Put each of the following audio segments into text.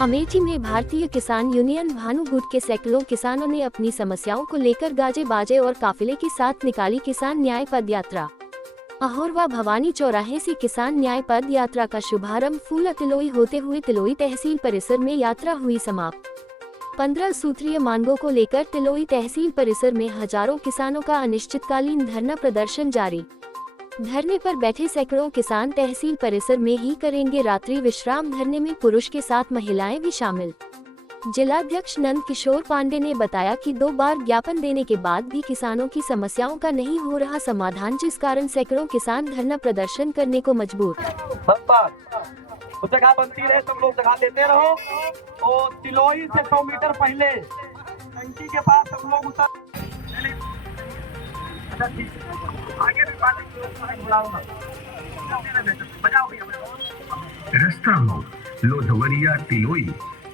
अमेठी में भारतीय किसान यूनियन भानुगुट के सैकड़ों किसानों ने अपनी समस्याओं को लेकर गाजे बाजे और काफिले के साथ निकाली किसान न्याय पद यात्रा। अहोरवा भवानी चौराहे से किसान न्याय पद यात्रा का शुभारंभ फूला तिलोई होते हुए तिलोई तहसील परिसर में यात्रा हुई समाप्त। 15 सूत्रीय मांगों को लेकर तिलोई तहसील परिसर में हजारों किसानों का अनिश्चितकालीन धरना प्रदर्शन जारी। धरने पर बैठे सैकड़ों किसान तहसील परिसर में ही करेंगे रात्रि विश्राम। धरने में पुरुष के साथ महिलाएं भी शामिल। जिलाध्यक्ष नंद किशोर पांडे ने बताया कि 2 बार ज्ञापन देने के बाद भी किसानों की समस्याओं का नहीं हो रहा समाधान, जिस कारण सैकड़ों किसान धरना प्रदर्शन करने को मजबूर। जगह बनती रहे तुम लोग जगह देते रहो। तो तिलोई से 100 मीटर पहले टंकी के पास तुम लोग उतर। रास्ता हो लोधवरिया तिलोई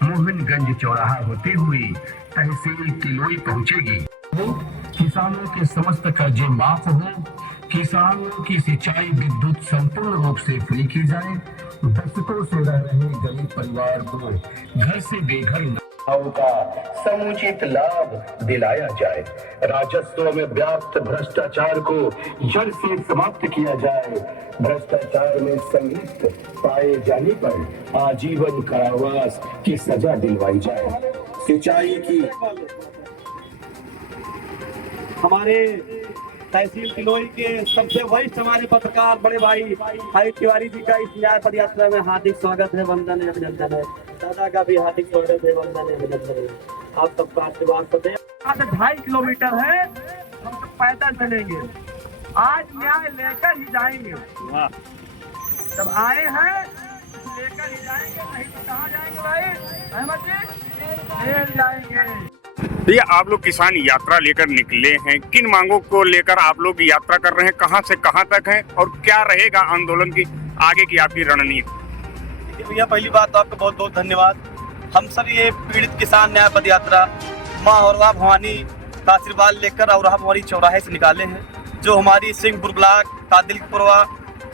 मोहनगंज चौराहा होते हुए तहसील तिलोई पहुंचेगी। किसानों के समस्त कर्जे माफ हो, किसानों की सिंचाई विद्युत संपूर्ण रूप से फ्री की जाए, दशकों से रह रहे गरीब परिवार को घर से बेघर का समुचित लाभ दिलाया जाए, राजस्व में व्याप्त भ्रष्टाचार को जड़ से समाप्त किया जाए, भ्रष्टाचार में संलिप्त पाए जाने पर आजीवन कारावास की सजा दिलवाई जाए। सिंचाई की हमारे तहसील तिलोई के सबसे वरिष्ठ हमारे पत्रकार बड़े भाई हरीश तिवारी जी का इस न्याय पद यात्रा में हार्दिक स्वागत है, वंदन है, अभिनंदन है। दादा का भी हार्दिक स्वागत है, वंदन है, अभिनंदन है। आप सबका आशीर्वाद सदैव। यहाँ से 2.5 किलोमीटर है, हम सब पैदल चलेंगे। आज न्याय लेकर ही जाएंगे। जब आए हैं लेकर ही जाएंगे, नहीं तो कहाँ जाएंगे भाई? अहमद जी ले जाएंगे। भैया, आप लोग किसान यात्रा लेकर निकले हैं, किन मांगों को लेकर आप लोग यात्रा कर रहे हैं, कहां से कहां तक है और क्या रहेगा आंदोलन की आगे की आपकी रणनीति? भैया, पहली बात तो आपका बहुत बहुत धन्यवाद। हम सब ये पीड़ित किसान न्याय पद यात्रा माँ अहोरवा भवानी का आशीर्वाद लेकर अहोरवा भवानी चौराहे से निकाले हैं, जो हमारी सिंहपुर ब्लॉक कादिलपुरवा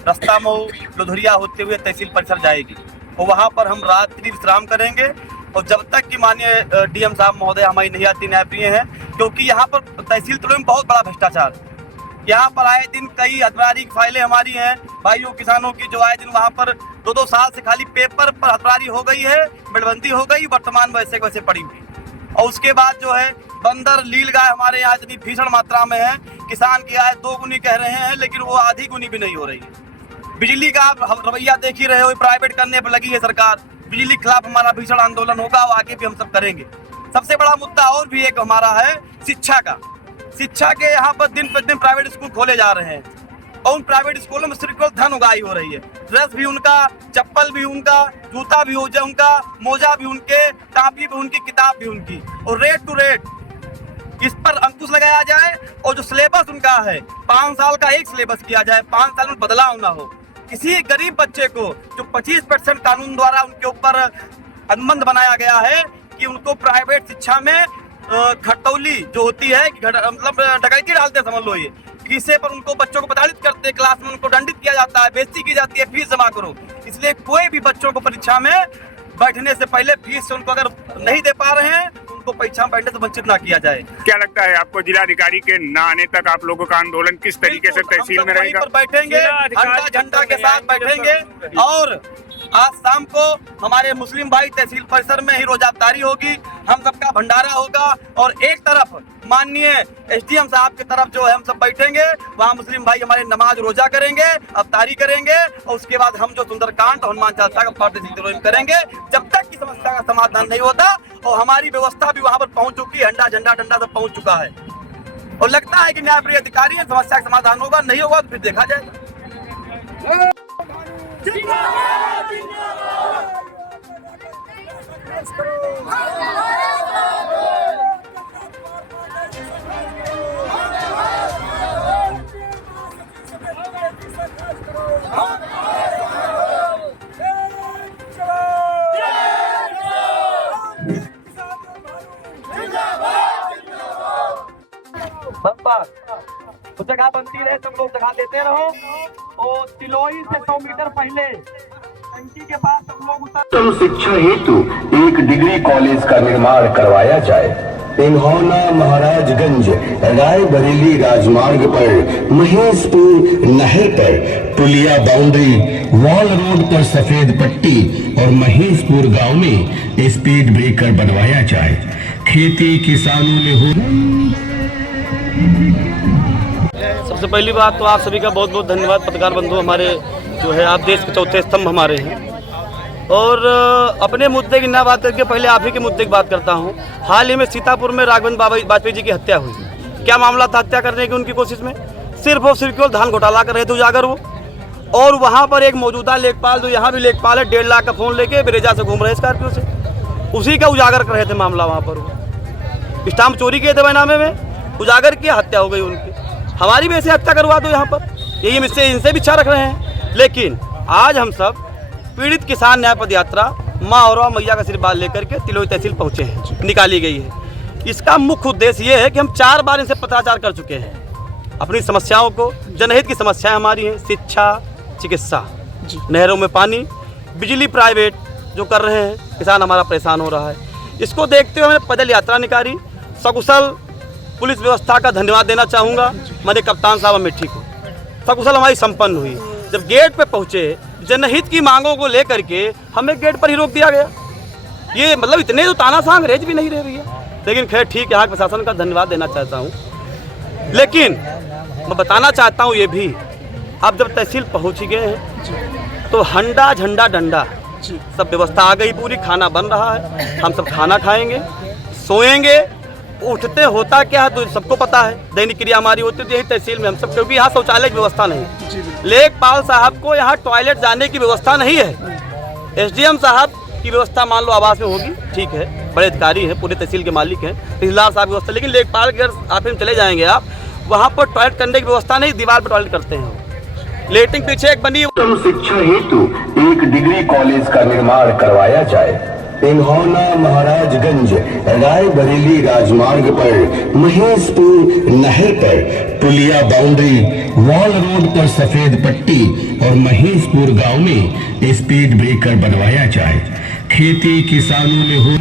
रास्ता मऊ लोधरिया होते हुए तहसील परिसर जाएगी और वहाँ पर हम रात्रि विश्राम करेंगे। और जब तक कि माननीय डीएम साहब महोदय हमारी नहीं आती न्यायप्रिय हैं, क्योंकि यहाँ पर तहसील तिलोई में बहुत बड़ा भ्रष्टाचार, यहाँ पर आए दिन कई हथरारी की फाइलें हमारी हैं भाइयों किसानों की, जो आए दिन वहाँ पर 2-2 साल से खाली पेपर पर हथरारी हो गई है, बेड़बंदी हो गई, वर्तमान वैसे वैसे पड़ी हुई। और उसके बाद जो है बंदर लील गाय हमारे यहाँ इतनी भीषण मात्रा में है, किसान की आय 2 गुनी कह रहे हैं, लेकिन वो आधी गुनी भी नहीं हो रही है। बिजली का आप रवैया देख ही रहे हो, प्राइवेट करने पर लगी है सरकार। बिजली के खिलाफ हमारा भीषण आंदोलन होगा और आगे भी हम सब करेंगे। सबसे बड़ा मुद्दा और भी एक हमारा है शिक्षा का। शिक्षा के यहाँ पर दिन प्रतिदिन प्राइवेट स्कूल खोले जा रहे हैं और उन प्राइवेट स्कूलों में सिर्फ धन उगाही हो रही है। ड्रेस भी उनका, चप्पल भी उनका, जूता भी उनका, मोजा भी उनके, कॉपी भी उनकी, किताब भी उनकी, और रेट टू रेट इस पर अंकुश लगाया जाए। और जो सिलेबस उनका है 5 साल का एक सिलेबस किया जाए, 5 साल में बदलाव ना हो। किसी गरीब बच्चे को जो 25% कानून द्वारा उनके ऊपर अनुबंध बनाया गया है कि उनको प्राइवेट शिक्षा में घटौली जो होती है कि मतलब डकैती डालते समझ लो, ये किसे पर उनको बच्चों को प्रताड़ित करते, क्लास में उनको दंडित किया जाता है, बेइज्जती की जाती है, फीस जमा करो। इसलिए कोई भी बच्चों को परीक्षा में बैठने से पहले फीस उनको अगर नहीं दे पा रहे हैं तो उनको परीक्षा में बैठने से वंचित ना किया जाए। क्या लगता है आपको जिलाधिकारी के न आने तक आप लोगों का आंदोलन किस तरीके से तहसील में रहेगा? बैठेंगे, झंडा के साथ बैठेंगे और आज शाम को हमारे मुस्लिम भाई तहसील परिसर में ही रोजा अफ्तारी होगी, हम सबका भंडारा होगा और एक तरफ माननीय एसडीएम साहब की तरफ जो है हम सब बैठेंगे, वहाँ मुस्लिम भाई हमारे नमाज रोजा करेंगे, अफ्तारी करेंगे और उसके बाद हम जो सुंदरकांड हनुमान चालीसा का पाठ करेंगे जब तक की समस्या का समाधान नहीं होता। और हमारी व्यवस्था भी वहाँ पर पहुँच चुकी है, झंडा सब पहुँच चुका है और लगता है कि न्यायप्रिय अधिकारी है, समस्या का समाधान होगा, नहीं होगा तो फिर देखा जाएगा। तो जगह बनती रहे तुम लोग जगह देते रहो। तो तिलोई से 100 मीटर पहले टंकी के पास उत्तम शिक्षा हेतु एक डिग्री कॉलेज का निर्माण करवाया जाए। इन्होना महाराजगंज रायबरेली राजमार्ग पर महेशपुर नहर पर पुलिया बाउंड्री वॉल रोड पर सफेद पट्टी और महेशपुर गांव में स्पीड ब्रेकर बनवाया जाए। खेती किसानों में हो। सबसे पहली बात तो आप सभी का बहुत बहुत धन्यवाद। पत्रकार बंधु हमारे जो है, आप देश के चौथे स्तंभ हमारे हैं। और अपने मुद्दे की ना बात करके पहले आप ही के मुद्दे की बात करता हूं। हाल ही में सीतापुर में राघवेंद्र वाजपेयी जी की हत्या हुई। क्या मामला था हत्या करने की उनकी कोशिश में? सिर्फ और सिर्फ केवल धान घोटाला कर रहे थे उजागर वो। और वहां पर एक मौजूदा लेखपाल, जो यहाँ भी लेखपाल है, 1.5 लाख का फ़ोन लेके ब्रेजा से घूम रहे स्कॉर्पियो से, उसी का उजागर कर रहे थे मामला। वहाँ पर वो स्टाम्प चोरी किए थे बैनामे में, उजागर किया, हत्या हो गई उनकी। हमारी भी ऐसे हत्या करवा दो यहाँ पर, यही हम इनसे भी इच्छा रख रहे हैं। लेकिन आज हम सब पीड़ित किसान न्याय पद यात्रा माँ और मैया का आशीर्वाद लेकर के तिलोई तहसील पहुँचे हैं, निकाली गई है। इसका मुख्य उद्देश्य ये है कि हम 4 बार इनसे पत्राचार कर चुके हैं अपनी समस्याओं को। जनहित की समस्याएं हमारी हैं, शिक्षा, चिकित्सा, नहरों में पानी, बिजली प्राइवेट जो कर रहे हैं, किसान हमारा परेशान हो रहा है। इसको देखते हुए मैंने पैदल यात्रा निकाली। सकुशल पुलिस व्यवस्था का धन्यवाद देना चाहूँगा, मैंने कप्तान साहब अमिठी को। सकुशल हमारी संपन्न हुई। जब गेट पे पहुँचे, जनहित की मांगों को लेकर के हमें गेट पर ही रोक दिया गया। ये मतलब इतने तो तानाशाह अंग्रेज भी नहीं रह रही है। लेकिन खैर ठीक, यहाँ प्रशासन का धन्यवाद देना चाहता हूँ। लेकिन मैं बताना चाहता हूँ ये भी, अब जब तहसील पहुँच गए हैं तो हंडा झंडा डंडा सब व्यवस्था आ गई पूरी। खाना बन रहा है, हम सब खाना खाएंगे, सोएंगे, उठते होता क्या है तो सबको पता है। दैनिक क्रिया हमारी होती है यही तहसील में हम सब, क्योंकि यहाँ शौचालय की व्यवस्था नहीं। लेखपाल साहब को यहाँ टॉयलेट जाने की व्यवस्था नहीं है। एसडीएम साहब की व्यवस्था मान लो आवास में होगी, ठीक है, बड़े अधिकारी हैं, पूरे तहसील के मालिक हैं, तहसीलदार साहब की व्यवस्था। लेकिन लेखपाल के घर आप चले जाएंगे आप, वहाँ पर टॉयलेट करने की व्यवस्था नहीं, दीवार पर टॉयलेट करते हैं। लेटरिन पीछे एक बनी। उत्तम शिक्षा हेतु एक डिग्री कॉलेज का निर्माण करवाया जाए। इन्होना महाराजगंज रायबरेली राजमार्ग पर महेशपुर नहर पर पुलिया बाउंड्री वॉल रोड पर सफेद पट्टी और महेशपुर गांव में स्पीड ब्रेकर बनवाया जाए। खेती किसानों में हो।